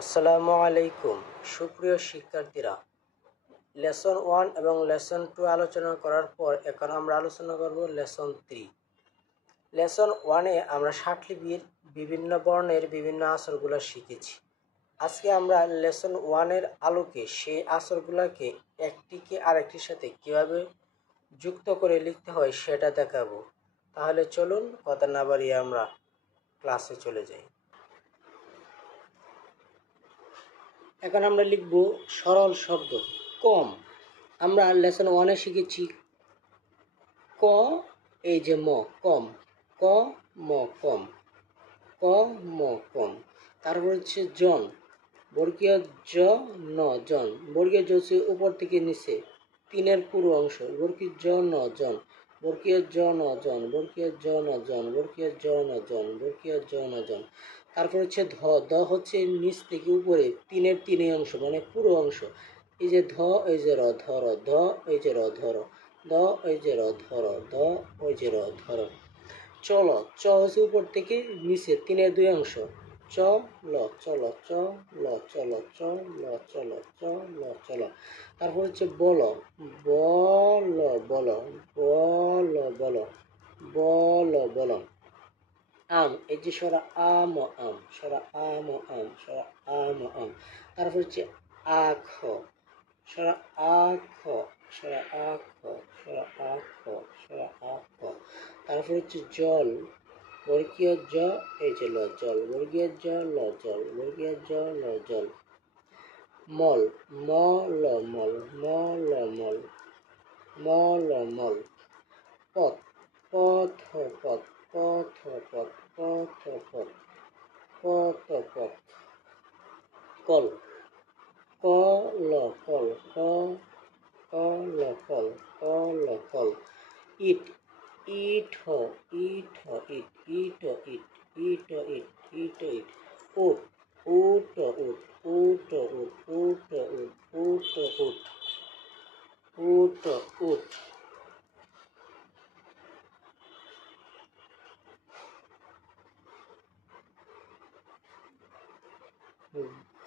আসসালামু আলাইকুম সুপ্রিয় শিক্ষার্থীরা, লেসন 1 এবং লেসন 2 আলোচনা করার পর এখন আমরা আলোচনা করব লেসন 3। লেসন 1-এ আমরা ষাটলিপির বিভিন্ন বর্ণের বিভিন্ন আসরগুলো শিখেছি। আজকে আমরা লেসন 1-এর আলোকে সেই আসরগুলোকে একটিকে আরেকটির সাথে কিভাবে যুক্ত করে লিখতে হয় সেটা দেখাবো। তাহলে চলুন কথা না বাড়িয়ে আমরা ক্লাসে চলে যাই। এখন আমরা লিখব সরল শব্দ কম। আমরা লেসন 1-এ শিখেছি ক, এই যে ম, কম, ক ম কম, ক ম কম। তারপর হচ্ছে জন, বর্গীয় জ ন জন, বর্গীয় জ হচ্ছে উপর থেকে নিচে তিনের পুরো অংশ, বর্গীয় জ ন জন, বর্গীয় জ ন জন, বর্গীয় জ ন জন, বর্গীয় জ ন জন, বর্গীয় জ ন জন। তারপর হচ্ছে ধ, দ হচ্ছে নিচ থেকে উপরে তিনের তিনে অংশ মানে পুরো অংশ। এই যে ধ, এই যে র, ধর, ধ, এই যে র, ধর, দ, এই যে র, ধর, দ, ওই যে র, ধর। চল, চ হচ্ছে উপর থেকে নিচে তিনের দুই অংশ, চ ল, চল, চ ল, চল, চ ল, চল, চ ল, চল। তারপর হচ্ছে বল, বল, বল, বল, বল, বল, বল। আম, এই যে সরা আম, আম, সরা আম, আম, সরা আম, আম। তারপর হচ্ছে আখ, সরা আখ, সরা আখ, সরা আখ, সরা আখ। তারপর হচ্ছে জল, বর্গীয় জ, এই যে ল, জল, বর্গীয় জ ল, জল, বর্গীয় জ ল, জল। মল, ম ল মল, ম ল মল, ম ল মল। পথ, পথ, পথ, পথ, পথ, পথ, পথ, পথ, পথ। কল, ক ল কল, ক ল কল, ক ল কল। ইট, ইট হ, ইট হ, ইট, ইট ইট, ইট ইট, ইট ইট। উট, উট উট, উট উট, উট উট, উট উট, উট উট।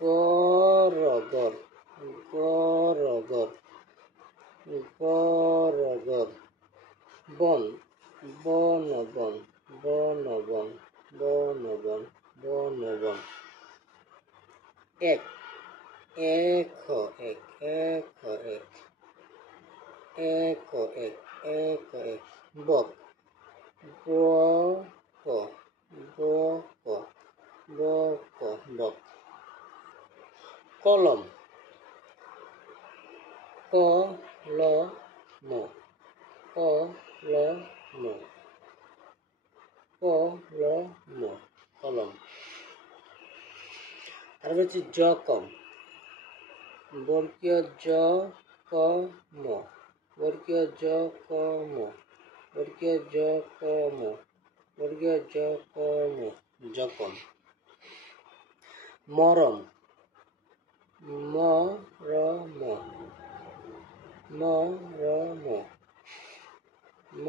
গর, গর, গর, গর, গর, গর। বন, বন, বন, বন, বন, বন, বন, বন, বন। এক, এক, এক, এক, এক, এক, এক, এক, এক। বক, বক, বক, বক, বক। কলম, ক ল ম, ক ল ম, ক ল ম, কলম। তারপর হচ্ছে জকম, বর্গীয় জ ক ম, বর্গীয় জ ক ম, বর্গীয় জ ক ম, বর্গীয় জ ক ম, জকম। মরম, ম র ম, ম র ম, ম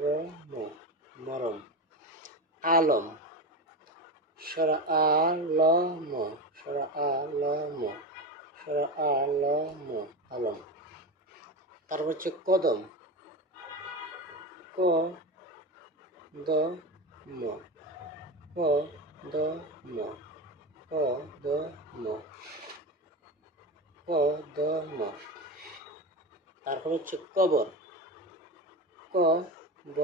র ম, মরম। আলম, সরা আ ল ম, সরা আ ল ম, সরা আ ল ম, আলম। তারপর হচ্ছে কদম, ক দ ম, ক দ ম, ক দ ম, ক দ ম। তারপর হচ্ছে কবর, ক ব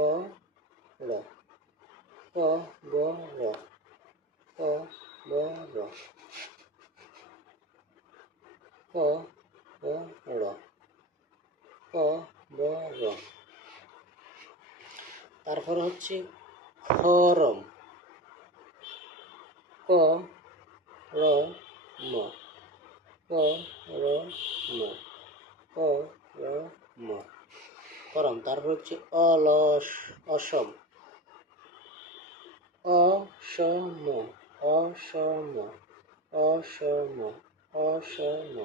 র, ক ব র, ক ব র, ক ব র, ক ব র। তারপর হচ্ছে খরম, ক র ম, ক র ম, ক র ম, করম। তারপর হচ্ছে অলস, অসম, অসম, অসম, অসম, অসম,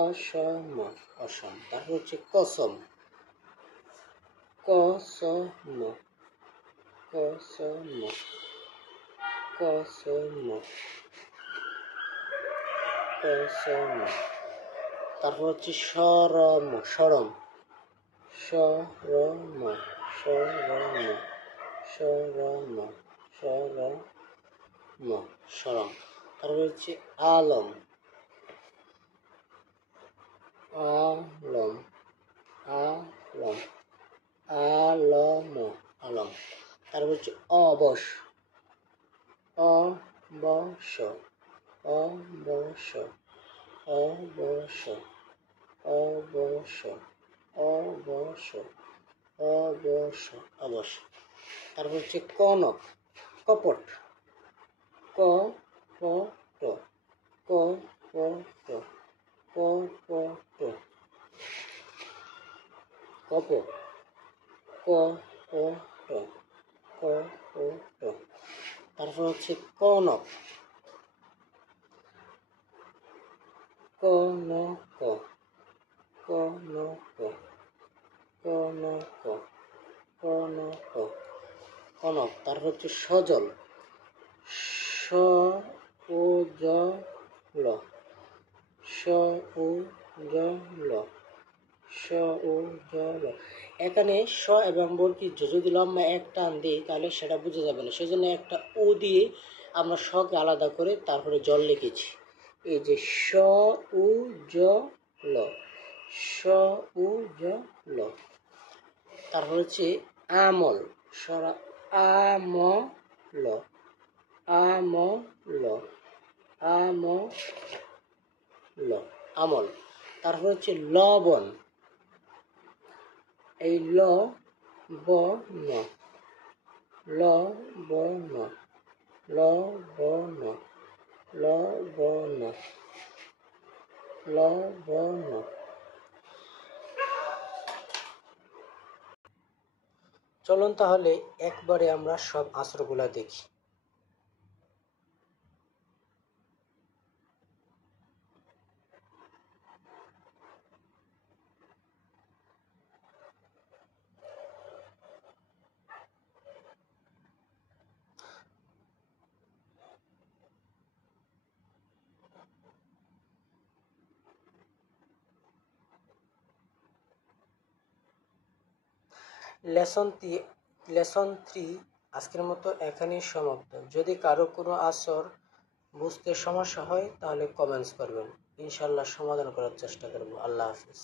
অসম, অসম। তারপর হচ্ছে কসম, কসম, কসম, কসম, সম। তারপর হচ্ছে সরম, সরম, সরম, সরম, সরম, সরম, সরম। তারপর হচ্ছে আলম, আলম, আলম, আলম, আলম। তারপর হচ্ছে অবশ, অবশ, অবশ, অবশ, অবশ, অবশ, অবশ, অবশ। তারপর হচ্ছে কনক, কপট, কপট, কপট, কপট, কপ, কপট, কপট। তারপর হচ্ছে কনক, কনক, কনক, কনক, কনক, কনক। তারপর হচ্ছে সজল, সউজল, সউজল, সউজল। এখানে স এবং বর্গীয় যদি লম্বা এক টান দিই তাহলে সেটা বোঝা যাবে না, সেজন্য একটা ও দিয়ে আমরা শকে আলাদা করে তারপরে জল লিখেছি। এই যে সউজল, সউজল। তারপর হচ্ছে আমল, সরা আমল, আমল, আমল, আমল। তারপর হচ্ছে লবণ, এই ল ব ন, লবণ, লবণ, লবণ, লবণ। চলুন তাহলে একবারে আমরা সব আসরগুলা দেখি। লেসন 3 আজকের মতো এখানেই সমাপ্ত। যদি কারো কোনো আসর বুঝতে সমস্যা হয় তাহলে কমেন্টস করবেন, ইনশাল্লাহ সমাধান করার চেষ্টা করব। আল্লাহ হাফিজ।